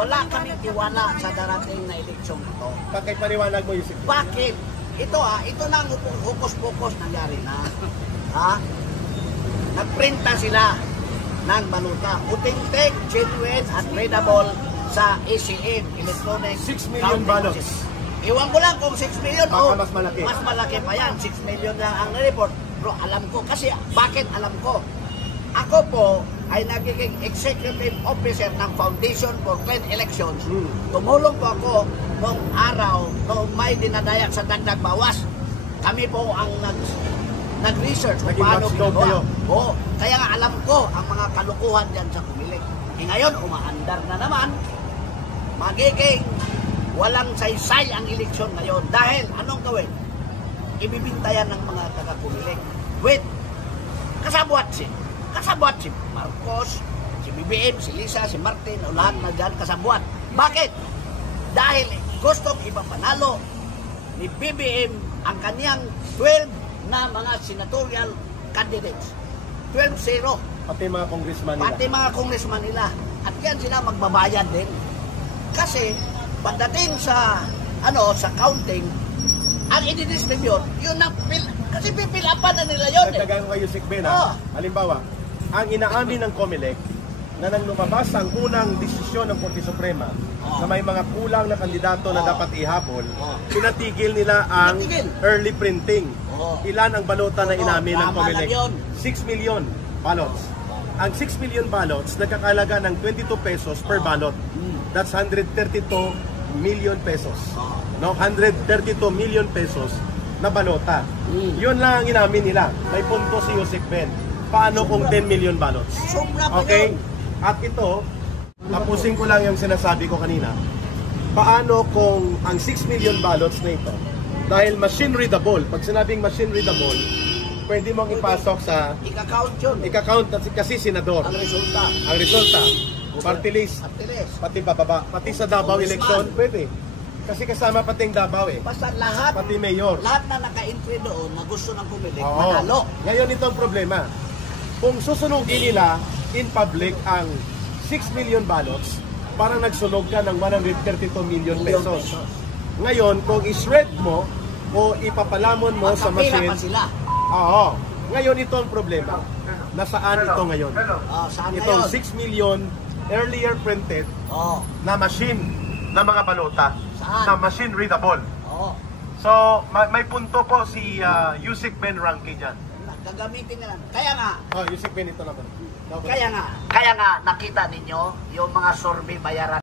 wala kaming tiwala sa darating na eleksyon ito. Bakit paliwanag mo, Yusek? Bakit? Ito na ang hukus-pukus nangyari na. Ha? Nagprinta sila ng baluta. Authentic, genuine, at readable sa ECM, Electronic 6 million ballots. Iwan ko lang kung 6 million o mas malaki. Mas malaki pa yan. 6 million lang ang report. Bro, alam ko. Kasi, bakit alam ko? Ako po ay nagiging executive officer ng Foundation for Clean Elections. Tumulong po ako noong araw, noong may dinadayak sa dagdag bawas. Kami po ang nag-research kung paano ginagawa. Oo, kaya nga alam ko ang mga kalukuhan dyan sa Comelec. Ngayon, umaandar na naman. Magiging walang saysay ang eleksyon ngayon. Dahil, anong gawin? Ibibintayan ng mga taga-Comelec. Wait, kasabwat si Marcos, si BBM, si Lisa, si Martin, o lahat na dyan kasabwat. Bakit? Dahil gustong ipapanalo ni BBM ang kaniyang 12 na mga senatorial candidates. 12-0. Pati mga congressman nila. Pati mga congressman nila. At yan sila magbabayad din. Kasi pagdating sa sa counting, ang i-distribute, yun ang kasi pipilapan na nila yun. Nagtagaan ko kayo, Yusek Ben, ha? Halimbawa, ang inaamin ng Comelec na nang lumabas ang unang desisyon ng Korte Suprema na may mga kulang na kandidato na dapat ihabol, pinatigil nila ang early printing. Ilan ang balota na inamin ng Comelec? 6 million ballots. Ang 6 million ballots nagkakalaga ng 22 pesos per ballot. That's 132 million pesos. No, 132 million pesos na balota. Yun lang ang inamin nila. May punto si Yusek Ben. Paano kung 10 million ballots? Okay? At ito, tapusin ko lang yung sinasabi ko kanina. Paano kung ang 6 million ballots na ito, dahil machine readable, pag sinabing machine readable, pwede mong ipasok sa... Ika-count yun. Ika-count kasi senador. Ang resulta. Ang resulta. Party list. Pati bababa. Pati sa Davao election, pwede. Kasi kasama pati yung Davao eh. Basta lahat, pati mayor. Lahat na naka-entry doon na gusto ng Comelec, manalo. Ngayon ito ang problema. Kung susunugin nila in public ang 6 million ballots, parang nagsunog ka ng 132 million pesos. Ngayon, kung i-shred mo o ipapalamon mo sa machine, sila. Oo. Ngayon ito ang problema. Nasaan ito ngayon? Saan Itong ngayon? 6 million earlier printed na machine na mga balota. Saan? Na machine readable. So, may punto po si Yusek Ben Ranke dyan. Gagamitin nila. Kaya nga, Yusek Ben ito naman. kaya nga nakita ninyo yung mga survey bayaran